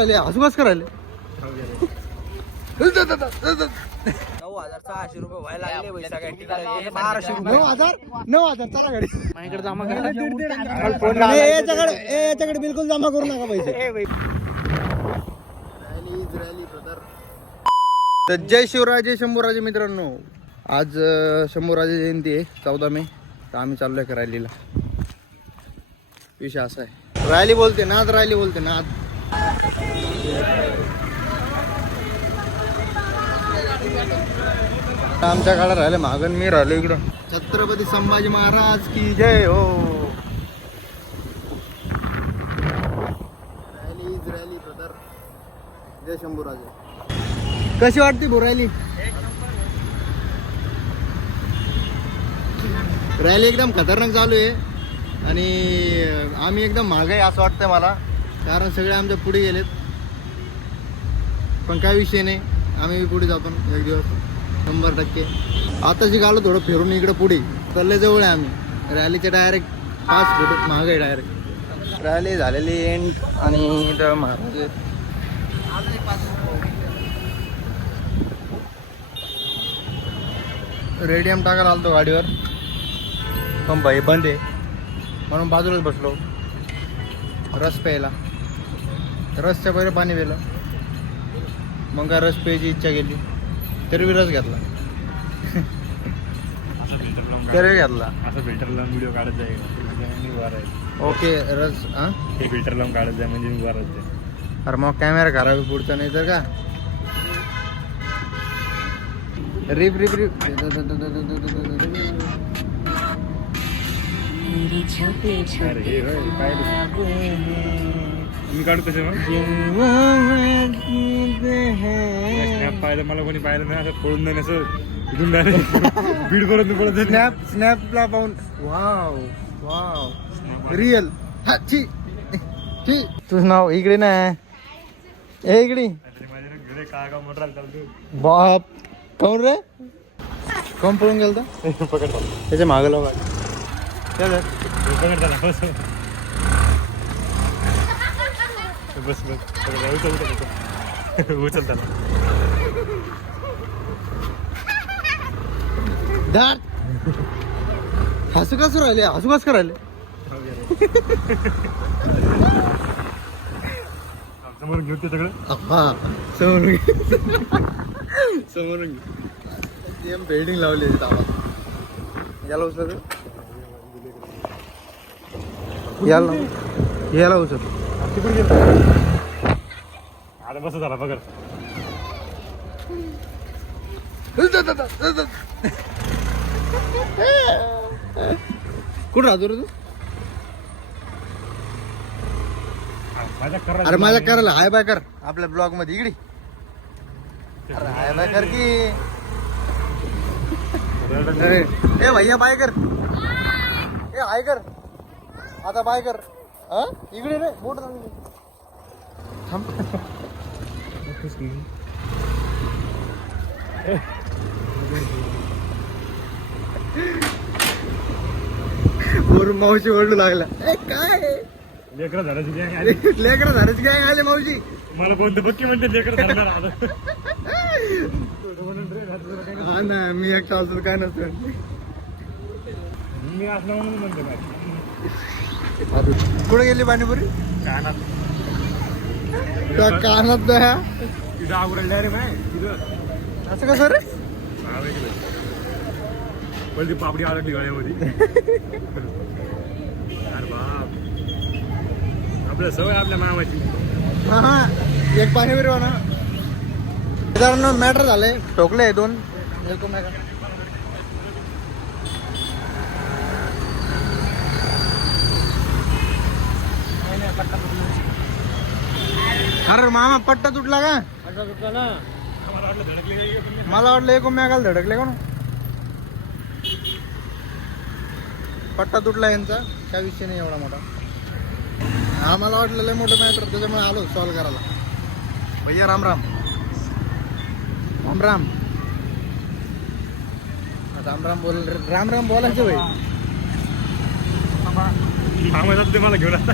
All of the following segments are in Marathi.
हसू कस करायले 9,600 रुपये व्हायला लागले पैसा काय तिकडे 1200 रुपये 9,000 चला गाडी माझ्याकडे जमा करा याच्याकडे बिलकुल जमा करू नका पैसे तर जय शिवराजे शंभूराजे मित्रांनो, आज शंभूराजे जयंती आहे 14 मे. तर आम्ही चाललोय का रॅलीला. विषय असा आहे, रॅली बोलते नाद, रॅली बोलते नाद. आमच्या काळात राहिले मागण, मी राहिलो इकडं. छत्रपती संभाजी महाराज की जय हो. रॅली ब्रदर, जय शंभूराजे. कशी वाटते बोरायली रॅली? एकदम खतरनाक चालू आहे आणि आम्ही एकदम मागे असं वाटतंय मला, कारण सगळे आमच्या पुढे गेलेत. पण काय विषय नाही, आम्ही पुढे जातो एक दिवस 100%. आताची गालो थोडं फिरून इकडं पुढे चालले, जवळ आहे आम्ही. रॅलीचे डायरेक्ट 5 फूट मागे डायरेक्ट रॅली झालेली एंड. आणि इथं महाराज रेडियम टाकायला आलतो गाडीवर, पण भाई बंद आहे म्हणून बाजूलाच बसलो रस प्यायला. रसच्या पहिले पाणी पिलं, मग काय रस प्यायची इच्छा केली, तरी बी रस घेतला. तरी घेतला असं फिल्टर लावून व्हिडिओ काढत जाईल मी वर आहे. ओके रस हा, हे फिल्टर लावून काढत जाय म्हणजे मी वरच जाईल. अरे मग कॅमेरा खराब पुढचा नाही तर का. रिप रिप रिप अरे हे होय, काय रे? मी काढू तसे मग स्नॅप पाहिलं, मला कोणी पाहिलं नाही असं पळून नाही, असं इथून डायरेक्ट बीड करून पळत जाईल. स्नॅपला पाहून वाव वाव रिअल. हा ठी ठी, तुझं नाव इकडे ना, हे इकडे काय मोटर चालतो बाप. कोण रे, कोण पळून गेलता? पकड त्याच्या मागं लावा. पकड त्याला, बस बस बस उचल त्याला. दाट हसू कसं राहिले, हसू कसं राहिले. समोरून घेऊ ते सगळं. हा समोरून समोरून बिल्डिंग लावली याला उचल, याला उचल. तिकडे गेलं आता, बस झाला पकड. कुठं राहतो रे तू? माझ्या अरे माझ्या करायला हाय बाय कर आपल्या ब्लॉग मध्ये इकडे. अरे हाय बाय कर की. अरे ए भैया बाय कर, ए हाय कर आता, बाय कर. हा इकडे रे, बोट थांब. वरून मावशी ओरडू लागला, ए काय लेकरं धरायची गॅंग आली. लेकरं झाडाची काय आले मावशी. मला कोणतं पक्की म्हणते लेकरं धरणार आलं. हा ना, मी एक चालतो काय नसतं. मी असलं म्हणून म्हणतो काय. कुठे गेली पाणीपुरी? कानात कानात द्या. तिथं आवडलं रे माय तिथं. असं कसं रे? पण ती पापडी आवडली गळ्यामध्ये. अरे बाप, आपल्या सवय आपल्या मामाची. हा एक पाणीपुरी ना मित्रांनो. मॅटर झालंय, ठोकले 2 एकमेकांना. अरे मामा पट्टा तुटला का? मला वाटलं एकमेकाला धडकले का. पट्टा तुटला यांचा, काय विषय नाही एवढा मोठा. आम्हाला वाटलं लय मोठं मॅटर, त्याच्यामुळे आलो सॉल्व करायला. भैया राम राम. राम राम. राम राम बोल, राम राम बोलायचं भाई. मामा जातो ते मला घेऊन आता.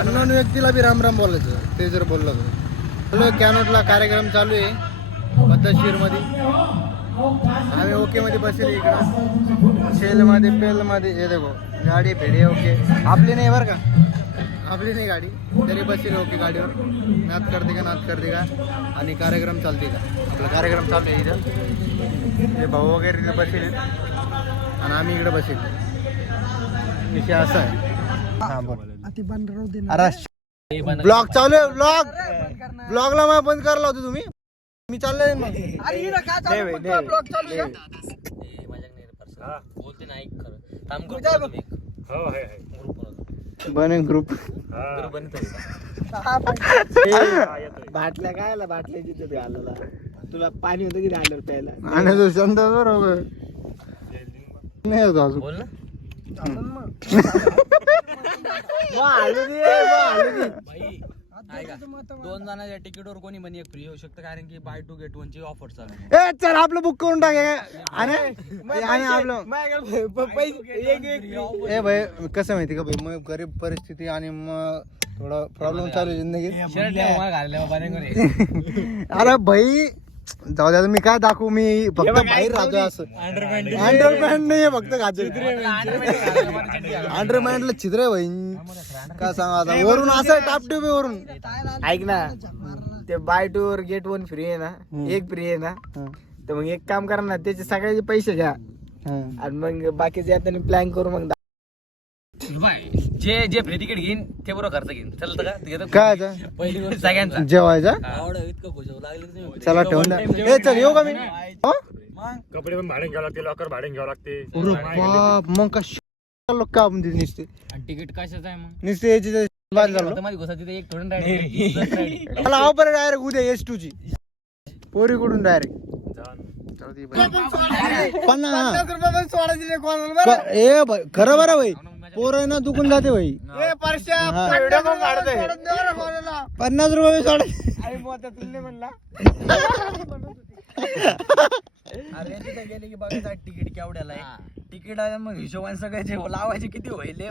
अननोन व्यक्तीला बी राम राम बोलायचं. ते जर बोललो चलो कॅनोटला कार्यक्रम चालू आहे पद्धतशीरमध्ये. आम्ही ओके मध्ये बसले इकडं शेलमध्ये पेलमध्ये. हे देखो गाडी फेडी ओके आपली नाही बरं का, आपली नाही गाडी तरी बसले ओके गाडीवर. नाच करते का आणि कार्यक्रम चालते का. आपला कार्यक्रम चालू आहे इथं. ते भाऊ वगैरे तिथे बसले आणि आम्ही इकडे बसले. विषय असा आहे. हा बोल. ब्लॉग चालू आहे. ब्लॉगला मग बंद करायला होते तुम्ही. मी चाललोय मग. बने ग्रुप बाटल्या काय बाटल्याची तिथे घालायला तुला पाणी होतं की राहिलं प्यायला आणि तो शांत बरोबर नाही होतो अजून. बोल ना. दोन जणांच्या तिकीटवर कोणी म्हणे एक फ्री होऊ शकतं कारण की बाय टू गेट वन ची ऑफर चालू आहे. ए चल आपलं बुक करून टाक. आणि आपलं ए भाई कसं माहिती का भाई मग गरीब परिस्थिती आणि मग थोडं प्रॉब्लेम चालू आहे जिंदगीत. अरे भाई जाऊ द्या मी काय दाखवू. मी फक्त बाहेर राहतोय असं. अंडरपॅन्ट नाही फक्त घातले. अंडरपॅन्टला छिद्र आहे भाई. काय सांगा आता वरून असं टापटिप वरून. ऐक ना ते बाय टू वर गेट वन फ्री आहे ना, एक फ्री आहे ना, तर मग एक काम करा ना त्याचे सगळ्याचे पैसे घ्या आणि मग बाकीचे आता प्लॅन करू. मग जे जे फ्री तिकीट घेईन ते बरोबर खर्च घेईन चालतं का. काय पहिली गोष्ट सगळ्यांचा जेवायचा. चला ठेवून द्या. ए चल येऊ का मी. कपडे पण भाडे घ्यावं लागते, लॉकर भाडे घ्यावं लागते. बाप मग का लोक का आपण तिथे निसते तिकीट कशाचं आहे मग निसते याची बाद झालं. माझी घोसा तिथे एक थोडं राईड मला ऑफर डायरेक्ट उद्या S2 ची पोरी कडून डायरेक्ट 50 ए खरं बरं भाई. पोर आहे ना दुखून जाते भाई. 50 रुपये सोडा. अरे तिथे गेले की बघा तिकीट केवढ्याला आहे. तिकीट आहे मग हिशोबाने सगळ्याचे लावायचे किती होईल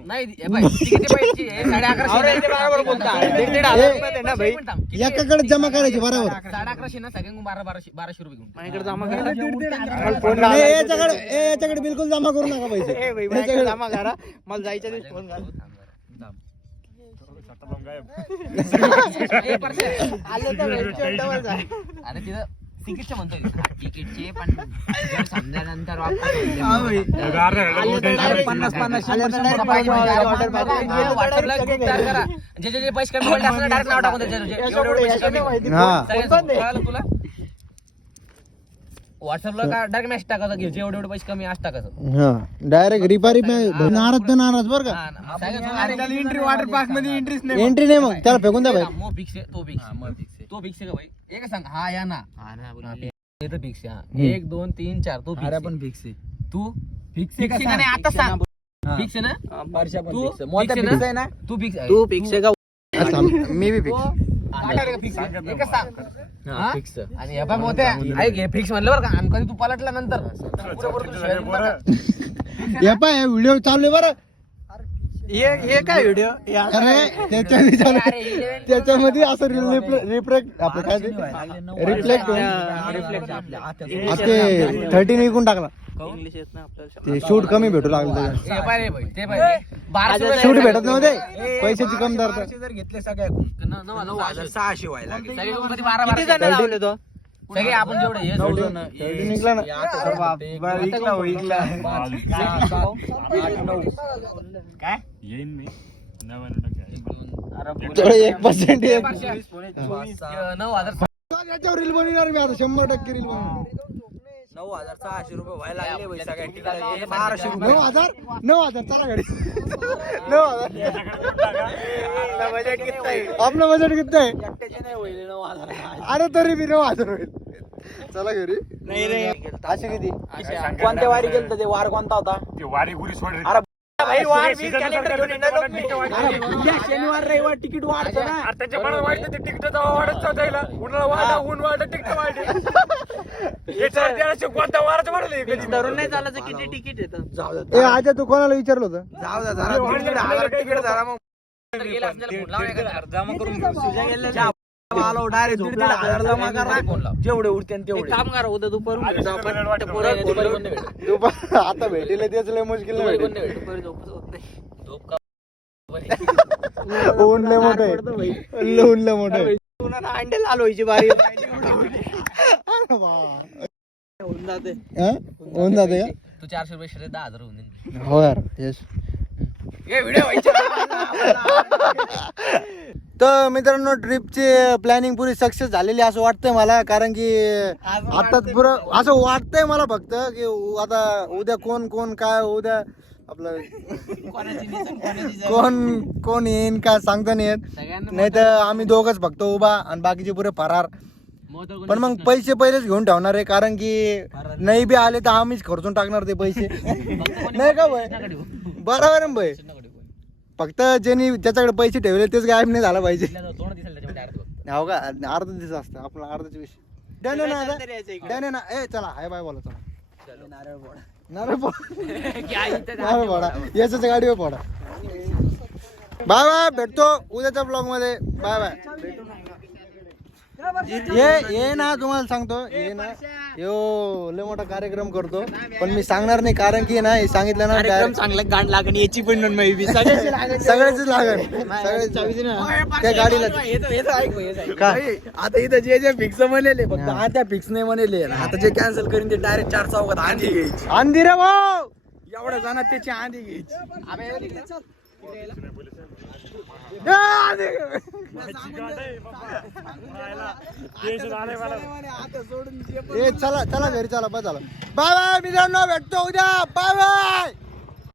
नाही तिकीट पाहिजे 1150 एकाकडे जमा करायची बरोबर. 1150 ना सगळ्यांकडून 1200 रुपये घेऊन माझ्याकडे जमा याच्याकडे बिलकुल जमा करू नका पैसे. जमा करा मला जायच्या दिवशी फोन करा. अरे तिथं तिकीटचे म्हणतोय तिकीटचे पण समजानंतर जे पैसे कमी डायरेक्ट नाव टाकून तुला व्हॉट्सअपला का डायरेक्ट मॅसेज टाकायचं घे जेवढे एवढे पैसे कमी आज टाकायचं. डायरेक्ट रिपारी नाराज तर नाराज बरं का. एंट्री वॉटर पार्क मध्ये एंट्रीच नाही. एंट्री नाही मग त्याला फेकून द्या भाई. मग फिक्स आहे तो फिक्स तो फिक्स आहे का भाई. एक सांग हा या ना फिक्स आहे 1 2 3 4 तो पण फिक्स आहे. तू फिक्स आहे का नाही आता सांग. फिक्स आहे ना वर्षा पण फिक्स आहे. मोठा फिक्स आहे ना तू फिक्स आहे का. मी बी फिक्स. आणि हे पण मोठे ऐक हे फिक्स म्हणलं बरं का. आणि कधी तू पलटला नंतर हे पाय व्हिडिओ चालू आहे बरं. हे काय व्हिडिओ अरे त्याच्यामध्ये असं रिफ्लेक्ट आपलं काय रिफ्लेक्ट ते 13 विकून टाकला. ते शूट कमी भेटू लागलं. शूट भेटत नव्हते पैशाची कम दर जर घेतले सगळ्या 9,600 व्हायला लागले. सगळे आपण जेवढे निघला ना. काय येईन मी 1% 9,000 याच्यावर रील बनवणार मी आता 100% रील बनवणार. 9,600 रुपये व्हायला लागले सगळ्या ठिकाणी. 1200 9,000 चला गाडी. 9,000 आपलं बजेट किती आहे. अरे तरी मी 9,000 होईल. चला घरी. नाही असे किती कोणत्या वारी गेलं ते वार कोणता होता. ते वारी गुरी सोड रे. शनिवार रविवार तिकीट वाढतं ना. त्याच्या मनात वाटतं ते तिकीट वाढत जायला उन्हाळा वाढा ऊन वाढत तिकीट वाढते. कोणत्या वाराचं वाढले धरून नाही चालायचं किती तिकीट येतं. ए आजा तू कोणाला विचारलं होतं. जाऊ द्या तिकीट झाला मग गेला असं त्याला फोन लाव एखादा. जमा करून घेऊ. सुजा गेलेला. आलो डायरेक्ट 1,500 जमा करा. फोन लाव. जेवढे उरते एक तेवढे. काम करा उद्या दुपारून आधी जाऊ आपण. वाटतं. त्या पोराला दुपारी कोण नाही भेटत. दुपार आता भेटीला तेच लय मुश्किल दुपारी नाही कोण नाही भेटत. दुपारी झोपच होत नाही. झोप का ऊन लय मोठं आहे. ऊन लय मोठं आहे. अंडे लाल व्हायची बारी. होऊन जाते का? तू 400 रुपये शरीर 10,000 होऊन जाईल. हो यार यश. हे व्हिडिओ व्हायचे. तर मित्रांनो ट्रिपची प्लॅनिंग पुरी सक्सेस झालेली असं वाटतंय मला, कारण की आताच पुरं असं वाटतंय मला फक्त की आता उद्या कोण कोण काय उद्या आपलं कोण येईन काय सांगता नाही येत. सगळ्यांना नाही तर आम्ही दोघच फक्त उभा आणि बाकीचे पुरे फरार. पण मग पैसे पहिलेच घेऊन ठेवणार आहे, कारण की नाही बी आले तर आम्हीच खर्चून टाकणार ते पैसे. नाही का भाई? बरोबर आहे ना भाई? फक्त ज्यांनी ज्याच्याकडे पैसे ठेवले तेच गायब नाही झाला पाहिजे. हो का? अर्धा दिवस असतं आपला अर्धाच विषय. डन ना आता? डन ना? ए चला हाय बाय बोला चला. नारळ फोडा याच्याच गाडीवर फोडा. बाय बाय, भेटतो उद्याच्या ब्लॉग मध्ये. Bye bye. ये ना तुम्हाला सांगतो, ये ना यो लय मोठा कार्यक्रम करतो, पण मी सांगणार नाही, कारण की ना हे सांगितलं ना कार्यक्रम चांगला गांड लागण याची पण नाही. सगळ्याच लागेल त्या गाडीला. काय आता इथं जे जे फिक्स म्हणले फक्त आता फिक्स नाही म्हणले. आता जे कॅन्सल करीन ते डायरेक्ट 4 चौकात आंधी घ्यायची. आंधी रे भाऊ. एवढ्या जणात त्याची आंधी घ्यायची. चला चला घरी चला. बाय झालं. बाय बाय मित्रांनो, भेटतो उद्या. Bye bye.